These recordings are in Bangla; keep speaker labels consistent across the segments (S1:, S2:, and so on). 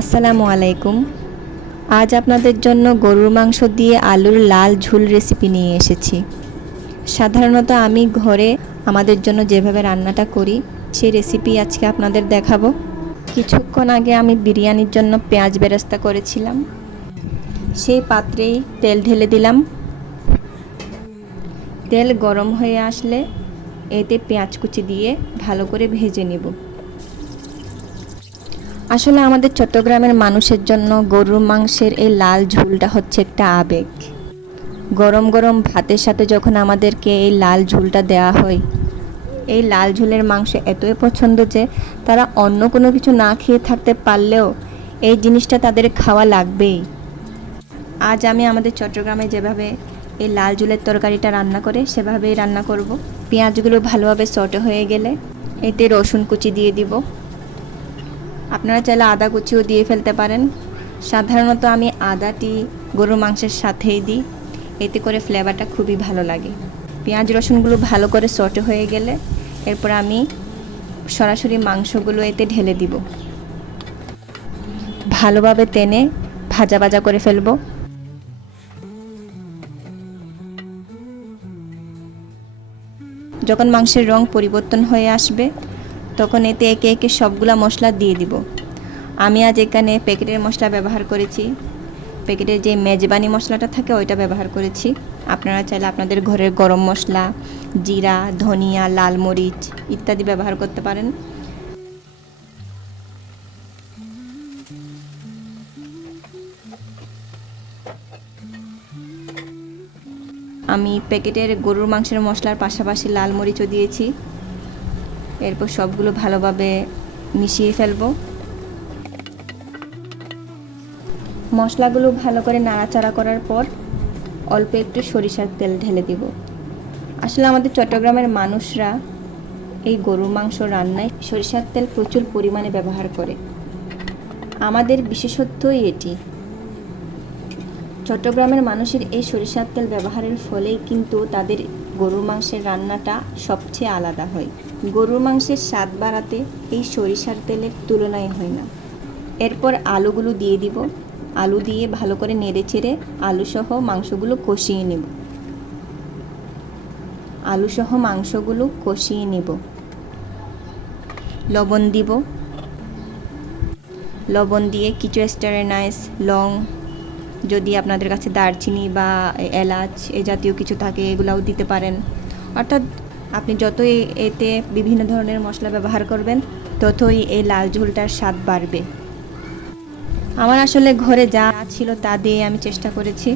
S1: আসসালামু আলাইকুম। আজ আপনাদের জন্য গরুর মাংস দিয়ে আলুর লাল ঝুল রেসিপি নিয়ে এসেছি। সাধারণত আমি ঘরে আমাদের জন্য যেভাবে রান্নাটা করি, সেই রেসিপি আজকে আপনাদের দেখাবো। কিছুক্ষণ আগে আমি বিরিয়ানির জন্য পেঁয়াজ বেরেস্তা করেছিলাম। সেই পাত্রেই তেল ঢেলে দিলাম। তেল গরম হয়ে আসলে এতে পেঁয়াজ কুচি দিয়ে ভালো করে ভেজে নেব। আসলে আমাদের চট্টগ্রামের মানুষের জন্য গরুর মাংসের এই লাল ঝুলটা হচ্ছে একটা আবেগ। গরম গরম ভাতের সাথে যখন আমাদেরকে এই লাল ঝুলটা দেওয়া হয়, এই লাল ঝুলের মাংস এতই পছন্দ যে তারা অন্য কোনো কিছু না খেয়ে থাকতে পারলেও এই জিনিসটা তাদের খাওয়া লাগবেই। আজ আমি আমাদের চট্টগ্রামে যেভাবে এই লাল ঝুলের তরকারিটা রান্না করে সেভাবেই রান্না করব। পেঁয়াজগুলো ভালোভাবে সটে হয়ে গেলে এতে রসুন কুচি দিয়ে দিব। আপনারা চাইলে আদা কুচিও দিয়ে ফেলতে পারেন। সাধারণত আমি আদাটি গরুর মাংসের সাথেই দিই। এতে করে ফ্লেভারটা খুবই ভালো লাগে। পেঁয়াজ রসুনগুলো ভালো করে সটে হয়ে গেলে এরপর আমি সরাসরি মাংসগুলো এতে ঢেলে দিব। ভালোভাবে টেনে ভাজা ভাজা করে ফেলব। যখন মাংসের রং পরিবর্তন হয়ে আসবে তখন এতে একে একে সবগুলা মশলা দিয়ে দিব। আমি আজ এখানে প্যাকেটের মশলা ব্যবহার করেছি। প্যাকেটের যে মেজবানি মশলাটা থাকে, ওইটা ব্যবহার করেছি। আপনারা চাইলে আপনাদের ঘরের গরম মশলা, জিরা, ধনিয়া, লাল মরিচ ইত্যাদি ব্যবহার করতে পারেন। আমি প্যাকেটের গরুর মাংসের মশলার পাশাপাশি লাল মরিচও দিয়েছি। এরপর সবগুলো ভালোভাবে মিশিয়ে ফেলব। মশলাগুলো ভালো করে নাড়াচাড়া করার পর অল্প একটু সরিষার তেল ঢেলে দিব। আসলে আমাদের চট্টগ্রামের মানুষরা এই গরুর মাংস রান্নায় সরিষার তেল প্রচুর পরিমাণে ব্যবহার করে। আমাদের বিশেষত্বই এটি, চট্টগ্রামের মানুষের এই সরিষার তেল ব্যবহারের ফলেই কিন্তু তাদের গরুর মাংসের রান্নাটা সবচেয়ে আলাদা হয়। গরুর মাংসের স্বাদ বাড়াতে এই সরিষার তেলের তুলনায় হয় না। এরপর আলুগুলো দিয়ে দিব। আলু দিয়ে ভালো করে নেড়ে চেড়ে আলুসহ মাংসগুলো কষিয়ে নেব। আলুসহ মাংসগুলো কষিয়ে নেব। লবণ দিব। লবণ দিয়ে কিছু স্টারেনাইস লং যদি আপনাদের কাছে দারচিনি বা এলাচ এ জাতীয় কিছু থাকে, এগুলাও দিতে পারেন। অর্থাৎ আপনি যতই এতে বিভিন্ন ধরনের মশলা ব্যবহার করবেন, ততই এই লাল ঝোলটার স্বাদ বাড়বে। আমার আসলে ঘরে যা ছিল তা দিয়ে আমি চেষ্টা করেছি।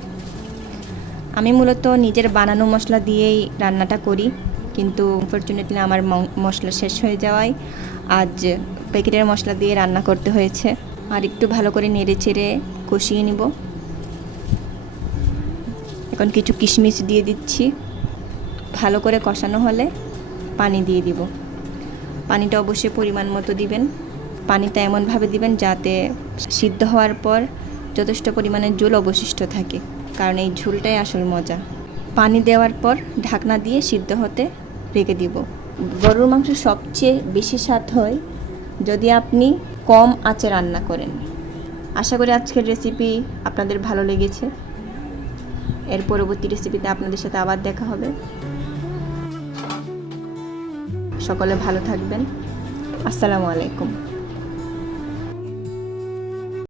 S1: আমি মূলত নিজের বানানো মশলা দিয়েই রান্নাটা করি, কিন্তু আনফর্চুনেটলি আমার মশলা শেষ হয়ে যাওয়ায় আজ প্যাকেটের মশলা দিয়ে রান্না করতে হয়েছে। আর একটু ভালো করে নেড়ে চেড়ে কষিয়ে নিব। এখন কিছু কিশমিশ দিয়ে দিচ্ছি। ভালো করে কষানো হলে পানি দিয়ে দিব। পানিটা অবশ্যই পরিমাণ মতো দিবেন। পানিটা এমনভাবে দিবেন যাতে সিদ্ধ হওয়ার পর যথেষ্ট পরিমাণে ঝোল অবশিষ্ট থাকে, কারণ এই ঝোলটাই আসল মজা। পানি দেওয়ার পর ঢাকনা দিয়ে সিদ্ধ হতে রেখে দিব। গরুর মাংস সবচেয়ে বেশি স্বাদ হয় যদি আপনি কম আঁচে রান্না করেন। আশা করি আজকের রেসিপি আপনাদের ভালো লেগেছে। এর পরবর্তী রেসিপিতে আপনাদের সাথে আবার দেখা হবে। সকলে ভালো থাকবেন। আসসালামু আলাইকুম।